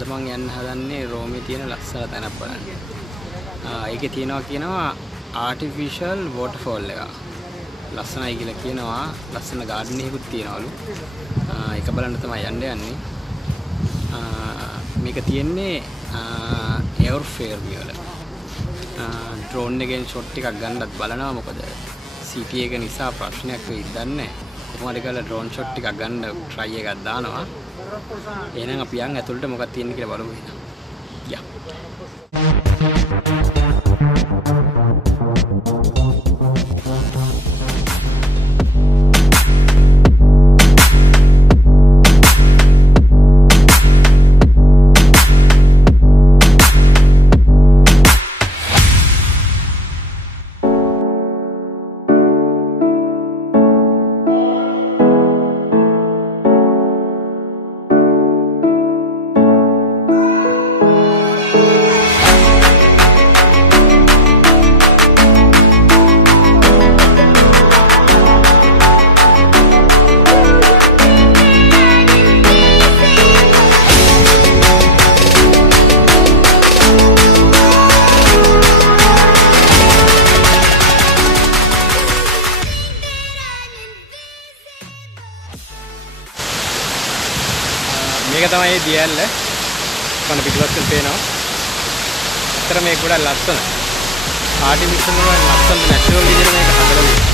අද මම යන්න හදන්නේ රෝමේ තියෙන ලස්සන තැනක් බලන්න. ඒකේ තියෙනවා කියනවා ආටිෆිෂල් වෝටර්ෆෝල් එක. ලස්සනයි කියලා කියනවා. ලස්සන ගාඩන් එකකුත් තියෙනවලු. ඒක බලන්න තමයි යන්න යන්නේ. මේක තියෙන්නේ එවර් ෆෙයර් වල. ඩ්‍රෝන් එකෙන් ෂොට් එකක් ගන්නත් බලනවා මොකද CP එක නිසා ප්‍රශ්නයක් වෙයිද දන්නේ නැහැ. කොහොමද කියලා ඩ්‍රෝන් ෂොට් එකක් ගන්න try එකක් දානවා. එහෙනම් අපි යන් ඇතුළට මොකක්ද තියෙන්නේ කියලා බලමු එහෙනම්. යා. මේක තමයි දියැල්ල. කොන පිටුපස්සෙන් පේනවා. අතර මේක ගොඩක් ලස්සන. ආටිෆිෂල් වල ලස්සන නැචරල් විදිහට මේක හදලා තියෙනවා.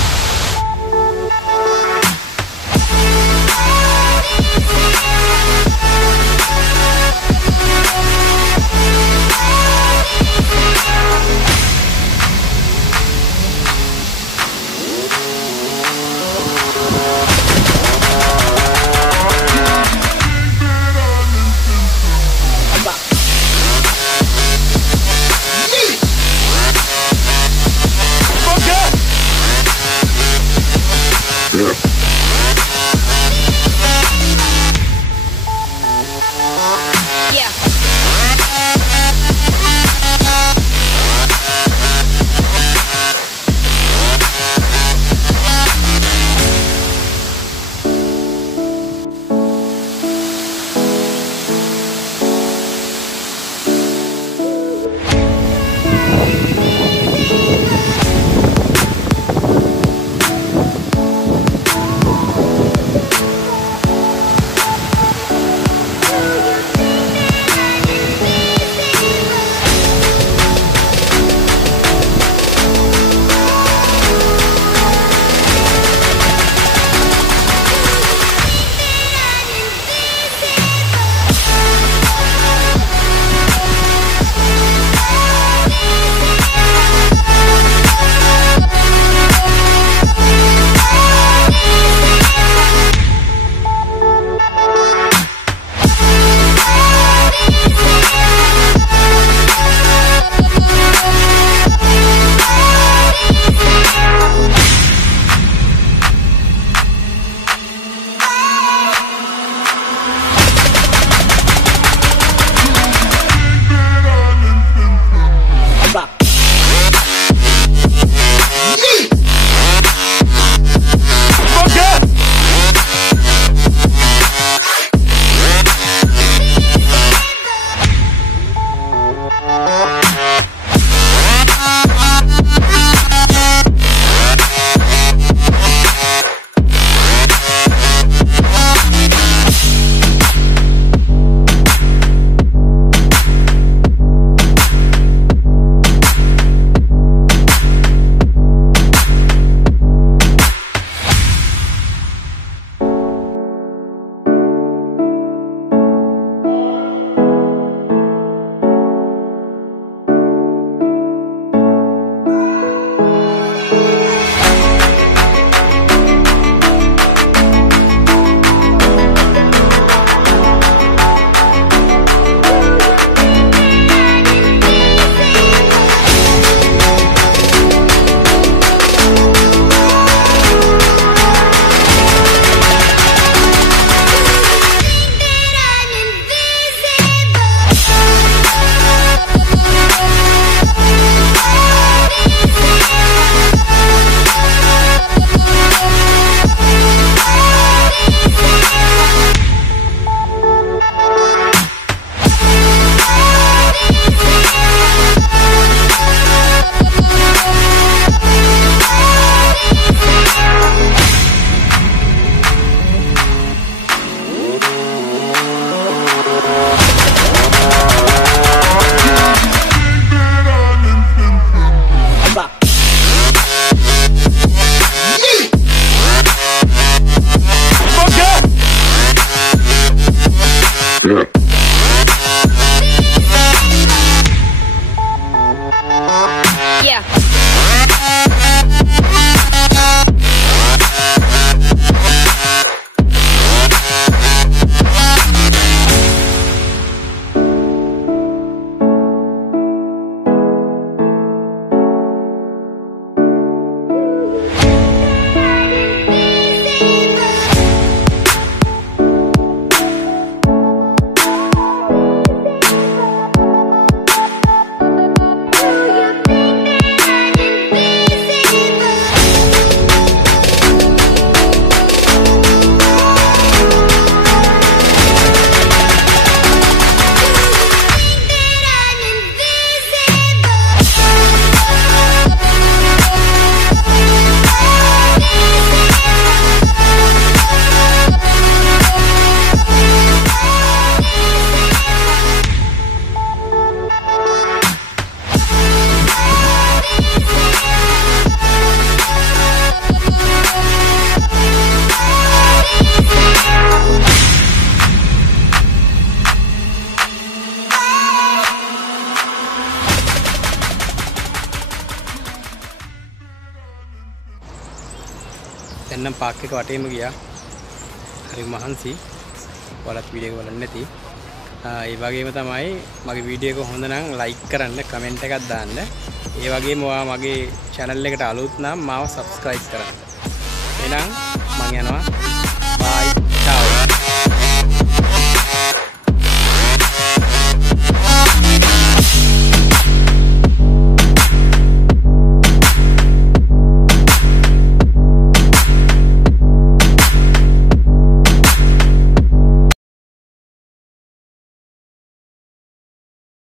එන්නම් පාක් එක වටේම ගියා. හරි මහන්සි. ඔයාලත් වීඩියෝ එක බලන්න නැති. ඒ වගේම තමයි මගේ වීඩියෝ එක හොඳ නම් ලයික් කරන්න, කමෙන්ට් එකක් දාන්න. ඒ වගේම ඔයා මගේ channel එකට අලුත් නම් මාව subscribe කරන්න. එහෙනම් මම යනවා